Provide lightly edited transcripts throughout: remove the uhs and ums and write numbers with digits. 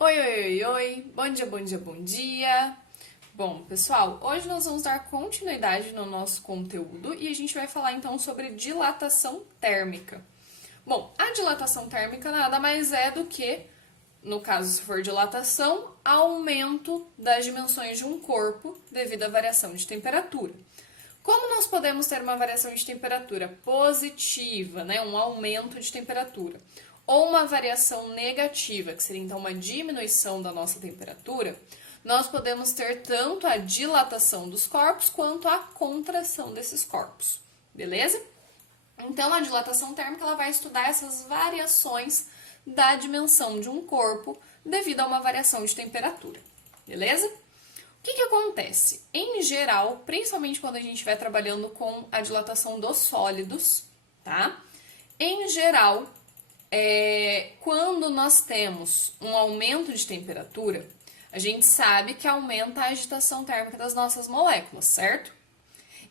Oi, oi, oi, oi, bom dia, bom dia, bom dia. Bom, pessoal, hoje nós vamos dar continuidade no nosso conteúdo e a gente vai falar então sobre dilatação térmica. Bom, a dilatação térmica nada mais é do que, no caso se for dilatação, aumento das dimensões de um corpo devido à variação de temperatura. Como nós podemos ter uma variação de temperatura positiva, né, um aumento de temperatura, ou uma variação negativa, que seria então uma diminuição da nossa temperatura, nós podemos ter tanto a dilatação dos corpos quanto a contração desses corpos, beleza? Então, a dilatação térmica ela vai estudar essas variações da dimensão de um corpo devido a uma variação de temperatura, beleza? O que acontece? Em geral, principalmente quando a gente estiver trabalhando com a dilatação dos sólidos, tá? Em geral, quando nós temos um aumento de temperatura, a gente sabe que aumenta a agitação térmica das nossas moléculas, certo?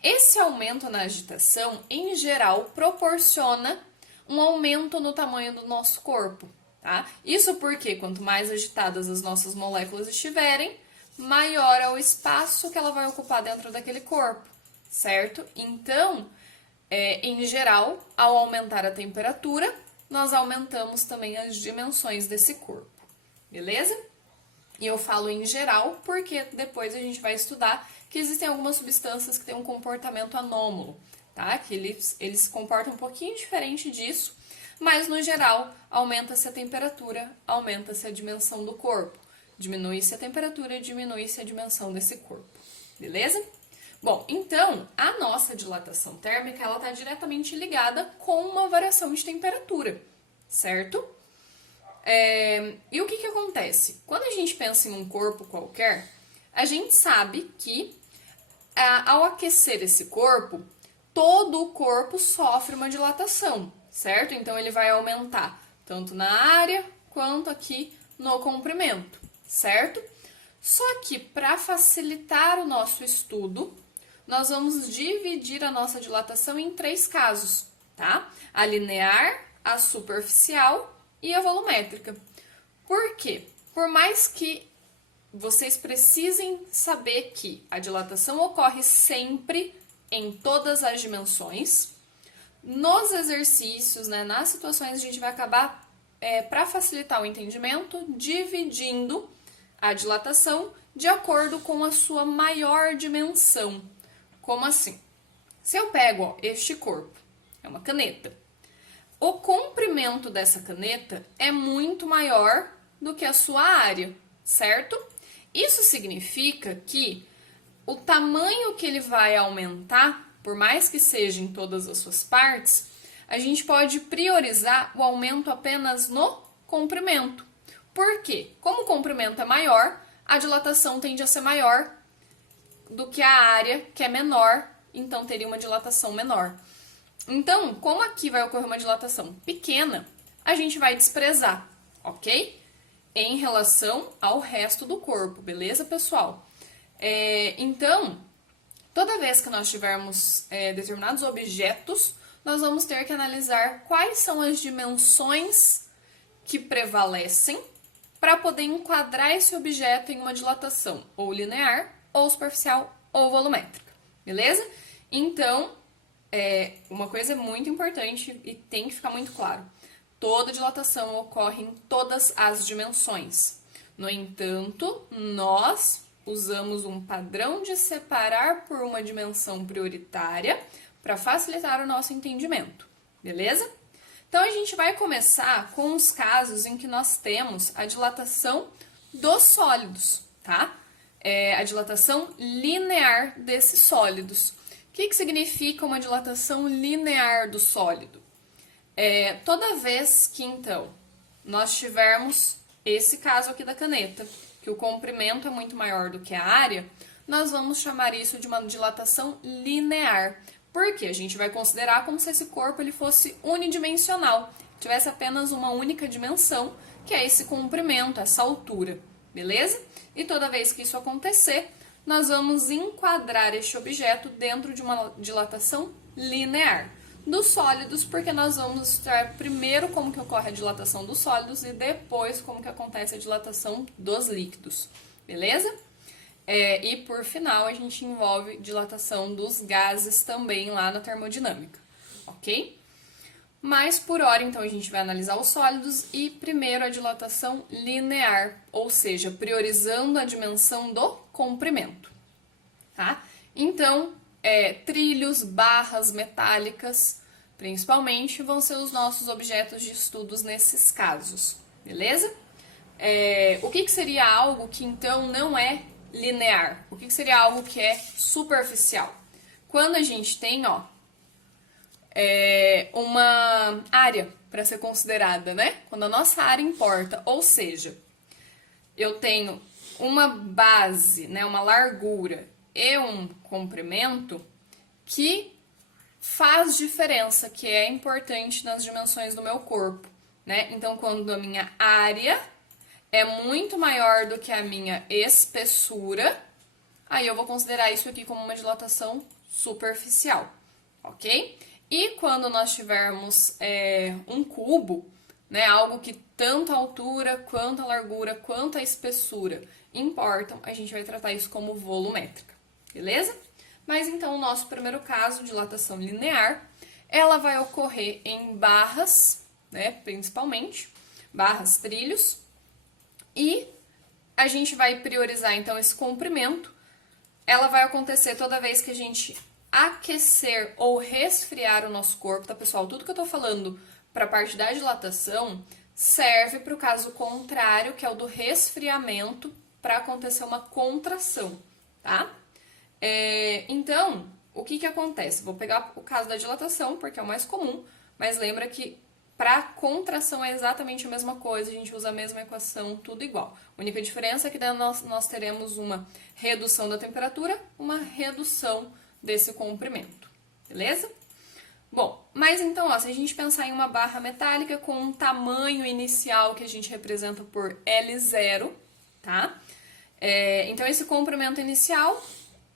Esse aumento na agitação, em geral, proporciona um aumento no tamanho do nosso corpo, tá? Isso porque quanto mais agitadas as nossas moléculas estiverem, maior é o espaço que ela vai ocupar dentro daquele corpo, certo? Então, em geral, ao aumentar a temperatura, nós aumentamos também as dimensões desse corpo, beleza? E eu falo em geral porque depois a gente vai estudar que existem algumas substâncias que têm um comportamento anômalo, tá? Que eles se comportam um pouquinho diferente disso, mas no geral aumenta-se a temperatura, aumenta-se a dimensão do corpo. Diminui-se a temperatura, diminui-se a dimensão desse corpo, beleza? Bom, então, a nossa dilatação térmica, ela está diretamente ligada com uma variação de temperatura, certo? E o que acontece? Quando a gente pensa em um corpo qualquer, a gente sabe que ao aquecer esse corpo, todo o corpo sofre uma dilatação, certo? Então, ele vai aumentar tanto na área quanto aqui no comprimento, certo? Só que para facilitar o nosso estudo, nós vamos dividir a nossa dilatação em 3 casos, tá? A linear, a superficial e a volumétrica. Por quê? Por mais que vocês precisem saber que a dilatação ocorre sempre em todas as dimensões, nos exercícios, né, nas situações, a gente vai acabar, para facilitar o entendimento, dividindo a dilatação de acordo com a sua maior dimensão. Como assim? Se eu pego este corpo, é uma caneta, o comprimento dessa caneta é muito maior do que a sua área, certo? Isso significa que o tamanho que ele vai aumentar, por mais que seja em todas as suas partes, a gente pode priorizar o aumento apenas no comprimento. Por quê? Como o comprimento é maior, a dilatação tende a ser maior do que a área, que é menor, então teria uma dilatação menor. Então, como aqui vai ocorrer uma dilatação pequena, a gente vai desprezar, ok? Em relação ao resto do corpo, beleza, pessoal? Então, toda vez que nós tivermos determinados objetos, nós vamos ter que analisar quais são as dimensões que prevalecem para poder enquadrar esse objeto em uma dilatação ou linear, ou superficial, ou volumétrica, beleza? Então, uma coisa muito importante e tem que ficar muito claro. Toda dilatação ocorre em todas as dimensões. No entanto, nós usamos um padrão de separar por uma dimensão prioritária para facilitar o nosso entendimento, beleza? Então, a gente vai começar com os casos em que nós temos a dilatação dos sólidos, tá? A dilatação linear desses sólidos. O que significa uma dilatação linear do sólido? Toda vez que, então, nós tivermos esse caso aqui da caneta, que o comprimento é muito maior do que a área, nós vamos chamar isso de uma dilatação linear. Porque a gente vai considerar como se esse corpo ele fosse unidimensional, tivesse apenas uma única dimensão, que é esse comprimento, essa altura, beleza? E toda vez que isso acontecer, nós vamos enquadrar este objeto dentro de uma dilatação linear. dos sólidos, porque nós vamos estudar primeiro como que ocorre a dilatação dos sólidos e depois como que acontece a dilatação dos líquidos, beleza? E por final a gente envolve dilatação dos gases também lá na termodinâmica, ok? Mas por hora, então, a gente vai analisar os sólidos e primeiro a dilatação linear, ou seja, priorizando a dimensão do comprimento, tá? Então, trilhos, barras metálicas, principalmente, vão ser os nossos objetos de estudos nesses casos, beleza? O que seria algo que, então, não é linear? O que seria algo que é superficial? Quando a gente tem, uma área para ser considerada, né? Quando a nossa área importa, ou seja, eu tenho uma base, né, uma largura e um comprimento que faz diferença, que é importante nas dimensões do meu corpo, né? Então, quando a minha área é muito maior do que a minha espessura, aí eu vou considerar isso aqui como uma dilatação superficial, ok? E quando nós tivermos um cubo, né, algo que tanto a altura, quanto a largura, quanto a espessura importam, a gente vai tratar isso como volumétrica, beleza? Mas então, o nosso primeiro caso, dilatação linear, ela vai ocorrer em barras, né, principalmente, barras, trilhos, e a gente vai priorizar, então, esse comprimento. Ela vai acontecer toda vez que a gente aquecer ou resfriar o nosso corpo, tá, pessoal? Tudo que eu tô falando para a parte da dilatação serve para o caso contrário, que é o do resfriamento, para acontecer uma contração, tá? Então, o que acontece? Vou pegar o caso da dilatação, porque é o mais comum, mas lembra que para contração é exatamente a mesma coisa, a gente usa a mesma equação, tudo igual. A única diferença é que nós teremos uma redução da temperatura, uma redução desse comprimento, beleza? Bom, mas então, se a gente pensar em uma barra metálica com um tamanho inicial que a gente representa por L0, tá? Então, esse comprimento inicial,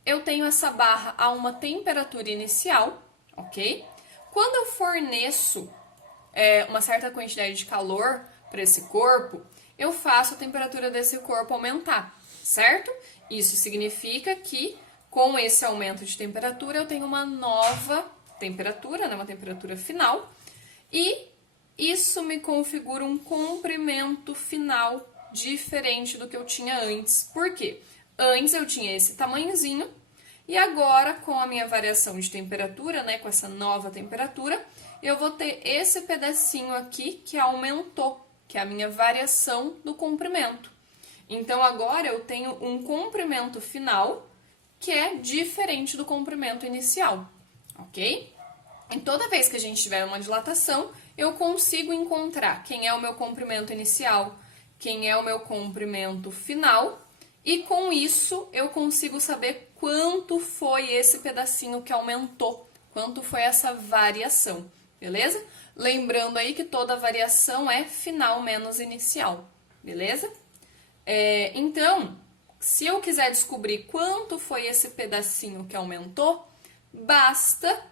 eu tenho essa barra a uma temperatura inicial, ok? Quando eu forneço uma certa quantidade de calor para esse corpo, eu faço a temperatura desse corpo aumentar, certo? Isso significa que com esse aumento de temperatura eu tenho uma nova temperatura, né, uma temperatura final, e isso me configura um comprimento final diferente do que eu tinha antes. Por quê? Antes eu tinha esse tamanhozinho, e agora com a minha variação de temperatura, né, com essa nova temperatura, eu vou ter esse pedacinho aqui que aumentou, que é a minha variação do comprimento. Então, agora eu tenho um comprimento final que é diferente do comprimento inicial, ok? E toda vez que a gente tiver uma dilatação, eu consigo encontrar quem é o meu comprimento inicial, quem é o meu comprimento final, e com isso eu consigo saber quanto foi esse pedacinho que aumentou, quanto foi essa variação, beleza? Lembrando aí que toda variação é final menos inicial, beleza? Então, se eu quiser descobrir quanto foi esse pedacinho que aumentou, basta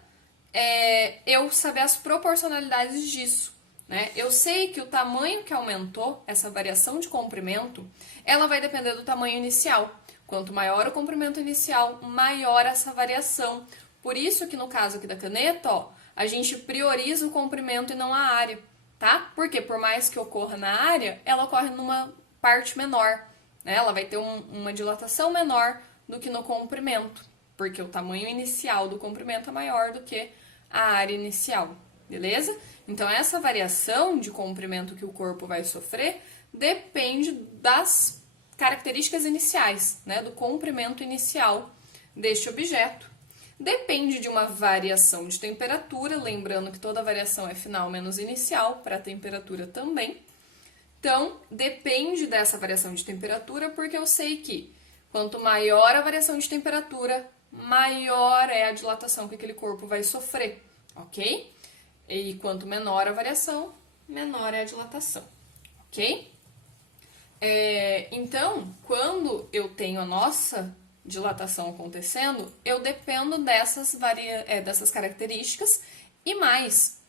eu saber as proporcionalidades disso, né? Eu sei que o tamanho que aumentou, essa variação de comprimento, ela vai depender do tamanho inicial. Quanto maior o comprimento inicial, maior essa variação. Por isso que no caso aqui da caneta, a gente prioriza o comprimento e não a área, tá? Porque por mais que ocorra na área, ela ocorre numa parte menor, né? Ela vai ter uma dilatação menor do que no comprimento, porque o tamanho inicial do comprimento é maior do que a área inicial, beleza? Então, essa variação de comprimento que o corpo vai sofrer depende das características iniciais, né? Do comprimento inicial deste objeto. Depende de uma variação de temperatura, lembrando que toda variação é final menos inicial, para a temperatura também. Então, depende dessa variação de temperatura, porque eu sei que quanto maior a variação de temperatura, maior é a dilatação que aquele corpo vai sofrer, ok? E quanto menor a variação, menor é a dilatação, ok? Então, quando eu tenho a nossa dilatação acontecendo, eu dependo dessas características E mais,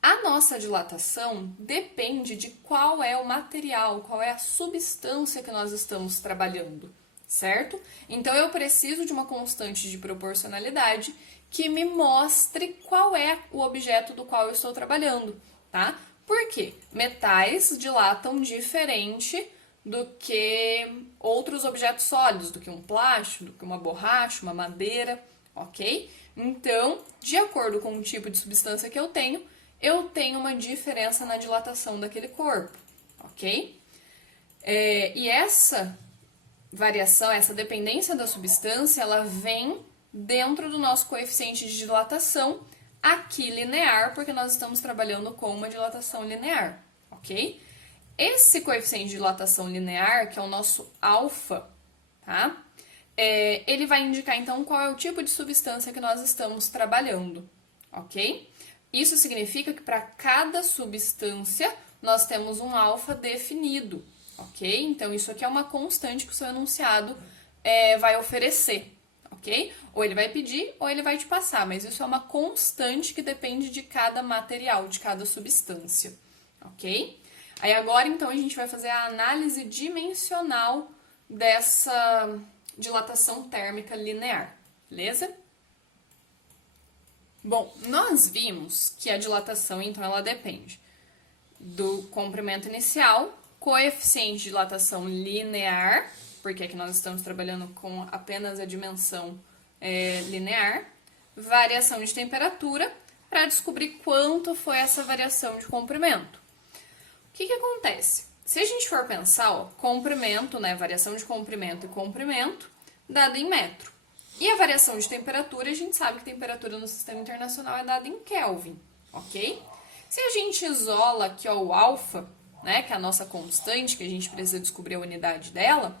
a nossa dilatação depende de qual é o material, qual é a substância que nós estamos trabalhando, certo? Então eu preciso de uma constante de proporcionalidade que me mostre qual é o objeto do qual eu estou trabalhando, tá? Por quê? Metais dilatam diferente do que outros objetos sólidos, do que um plástico, do que uma borracha, uma madeira, ok? Então, de acordo com o tipo de substância que eu tenho uma diferença na dilatação daquele corpo, ok? E essa variação, essa dependência da substância, ela vem dentro do nosso coeficiente de dilatação, aqui linear, porque nós estamos trabalhando com uma dilatação linear, ok? Esse coeficiente de dilatação linear, que é o nosso alfa, tá? Ele vai indicar, então, qual é o tipo de substância que nós estamos trabalhando, ok? Isso significa que para cada substância nós temos um alfa definido, ok? Então, isso aqui é uma constante que o seu enunciado vai oferecer, ok? Ou ele vai pedir ou ele vai te passar, mas isso é uma constante que depende de cada material, de cada substância, ok? Aí agora, então, a gente vai fazer a análise dimensional dessa dilatação térmica linear, beleza? Bom, nós vimos que a dilatação, então, ela depende do comprimento inicial, coeficiente de dilatação linear, porque aqui nós estamos trabalhando com apenas a dimensão linear, variação de temperatura, para descobrir quanto foi essa variação de comprimento. O que acontece? Se a gente for pensar, ó, comprimento, né, variação de comprimento e comprimento, dada em metro. E a variação de temperatura, a gente sabe que temperatura no sistema internacional é dada em Kelvin, ok? Se a gente isola aqui ó, o alfa, né, que é a nossa constante, que a gente precisa descobrir a unidade dela,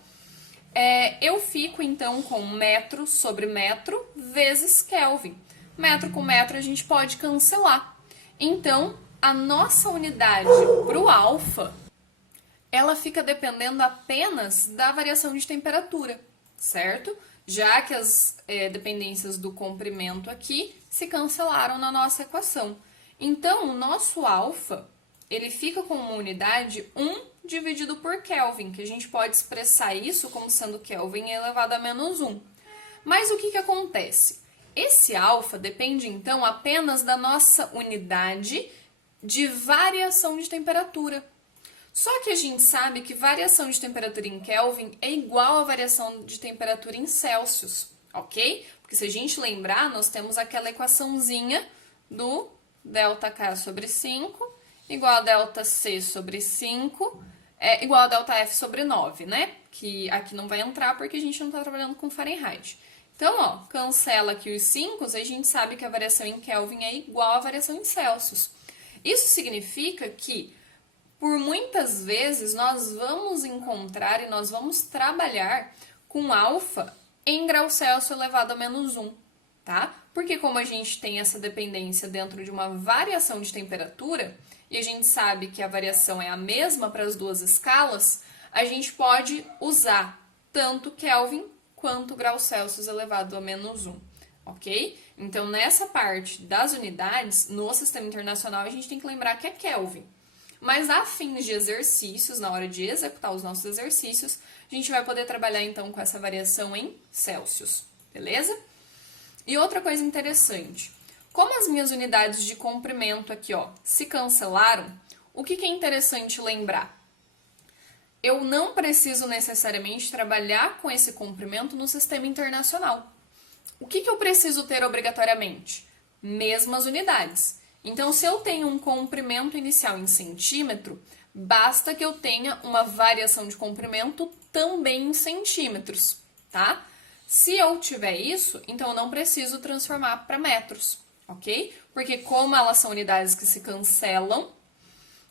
eu fico então com metro sobre metro vezes Kelvin. Metro com metro a gente pode cancelar. Então, a nossa unidade para o alfa, ela fica dependendo apenas da variação de temperatura, certo? Já que as dependências do comprimento aqui se cancelaram na nossa equação. Então, o nosso alfa, ele fica com uma unidade 1 dividido por Kelvin, que a gente pode expressar isso como sendo Kelvin elevado a menos 1. Mas o que acontece? Esse alfa depende, então, apenas da nossa unidade de variação de temperatura. Só que a gente sabe que variação de temperatura em Kelvin é igual a variação de temperatura em Celsius, ok? Porque se a gente lembrar, nós temos aquela equaçãozinha do ΔK sobre 5 igual a ΔC sobre 5 igual a ΔF sobre 9, né? Que aqui não vai entrar porque a gente não está trabalhando com Fahrenheit. Então, ó, cancela aqui os 5, a gente sabe que a variação em Kelvin é igual à variação em Celsius. Isso significa que por muitas vezes nós vamos encontrar e nós vamos trabalhar com alfa em grau Celsius elevado a menos 1, tá? Porque como a gente tem essa dependência dentro de uma variação de temperatura, e a gente sabe que a variação é a mesma para as duas escalas, a gente pode usar tanto Kelvin quanto grau Celsius elevado a menos 1, ok? Então, nessa parte das unidades, no sistema internacional, a gente tem que lembrar que é Kelvin. Mas a fins de exercícios, na hora de executar os nossos exercícios, a gente vai poder trabalhar então com essa variação em Celsius, beleza? E outra coisa interessante, como as minhas unidades de comprimento aqui, ó, se cancelaram, o que é interessante lembrar? Eu não preciso necessariamente trabalhar com esse comprimento no sistema internacional. O que eu preciso ter obrigatoriamente? Mesmas unidades. Então, se eu tenho um comprimento inicial em centímetro, basta que eu tenha uma variação de comprimento também em centímetros, tá? Se eu tiver isso, então eu não preciso transformar para metros, ok? Porque como elas são unidades que se cancelam,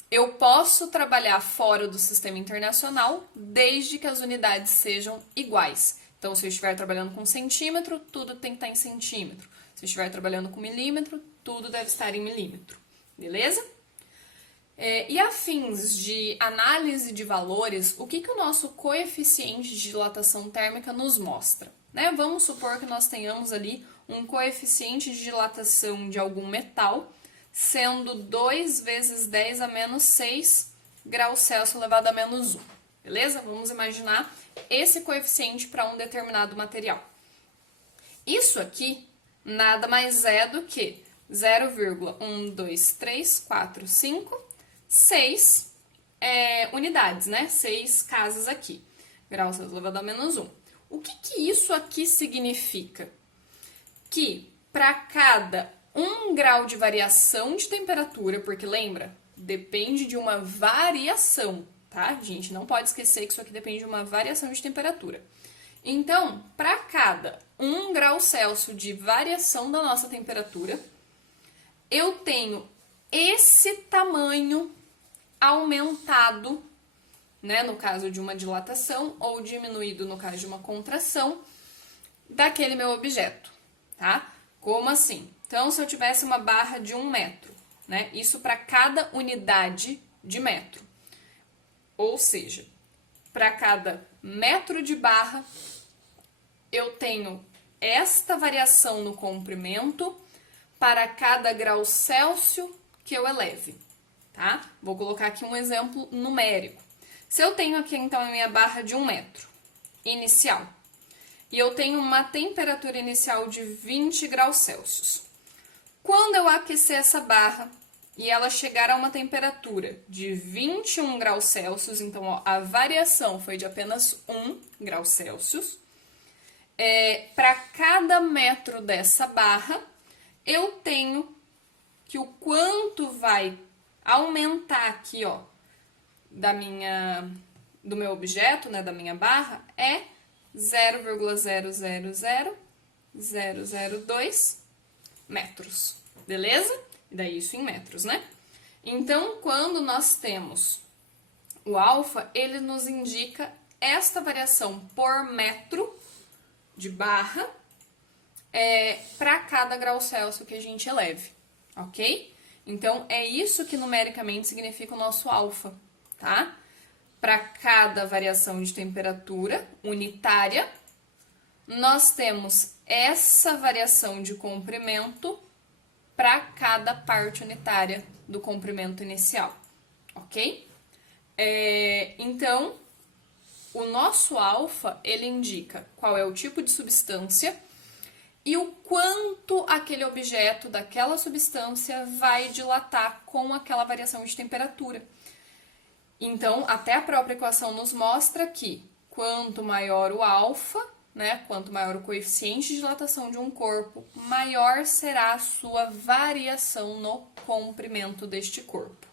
eu posso trabalhar fora do sistema internacional desde que as unidades sejam iguais. Então, se eu estiver trabalhando com centímetro, tudo tem que estar em centímetro. Se eu estiver trabalhando com milímetro, tudo deve estar em milímetro, beleza? E a fins de análise de valores, o que o nosso coeficiente de dilatação térmica nos mostra? Né? Vamos supor que nós tenhamos ali um coeficiente de dilatação de algum metal sendo 2 vezes 10 a menos 6 graus Celsius elevado a menos 1. Beleza? Vamos imaginar esse coeficiente para um determinado material. Isso aqui nada mais é do que 0,12345 unidades, né? 6 casas aqui. Graus Celsius elevado a menos 1. O que isso aqui significa? Que para cada 1 grau de variação de temperatura, porque lembra, depende de uma variação, tá? Gente, não pode esquecer que isso aqui depende de uma variação de temperatura. Então, para cada 1 grau Celsius de variação da nossa temperatura, eu tenho esse tamanho aumentado, né, no caso de uma dilatação, ou diminuído no caso de uma contração, daquele meu objeto, tá? Como assim? Então, se eu tivesse uma barra de 1 metro, né, isso para cada unidade de metro. Ou seja, para cada metro de barra, eu tenho esta variação no comprimento para cada grau Celsius que eu eleve, tá? Vou colocar aqui um exemplo numérico. Se eu tenho aqui, então, a minha barra de 1 metro inicial, e eu tenho uma temperatura inicial de 20 graus Celsius. Quando eu aquecer essa barra e ela chegar a uma temperatura de 21 graus Celsius, então, ó, a variação foi de apenas 1 grau Celsius, para cada metro dessa barra, eu tenho que o quanto vai aumentar aqui, ó, do meu objeto, né, da minha barra, é 0,000002 metros, beleza? E daí isso em metros, né? Então, quando nós temos o alfa, ele nos indica esta variação por metro de barra para cada grau Celsius que a gente eleve, ok? Então, é isso que numericamente significa o nosso alfa, tá? Para cada variação de temperatura unitária, nós temos essa variação de comprimento para cada parte unitária do comprimento inicial, ok? Então, o nosso alfa, ele indica qual é o tipo de substância e o quanto aquele objeto daquela substância vai dilatar com aquela variação de temperatura. Então, até a própria equação nos mostra que quanto maior o alfa, né, quanto maior o coeficiente de dilatação de um corpo, maior será a sua variação no comprimento deste corpo.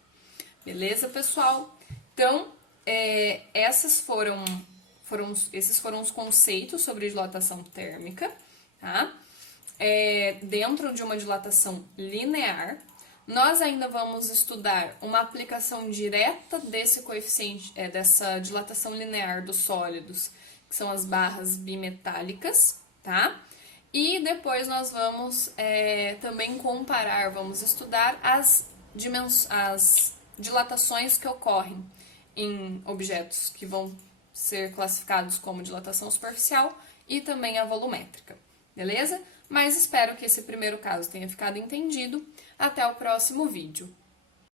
Beleza, pessoal? Então, esses foram os conceitos sobre dilatação térmica, tá? Dentro de uma dilatação linear, nós ainda vamos estudar uma aplicação direta desse coeficiente, dessa dilatação linear dos sólidos, que são as barras bimetálicas, tá? E depois nós vamos também comparar, vamos estudar as dilatações que ocorrem em objetos que vão ser classificados como dilatação superficial e também a volumétrica, beleza? Mas espero que esse primeiro caso tenha ficado entendido. Até o próximo vídeo.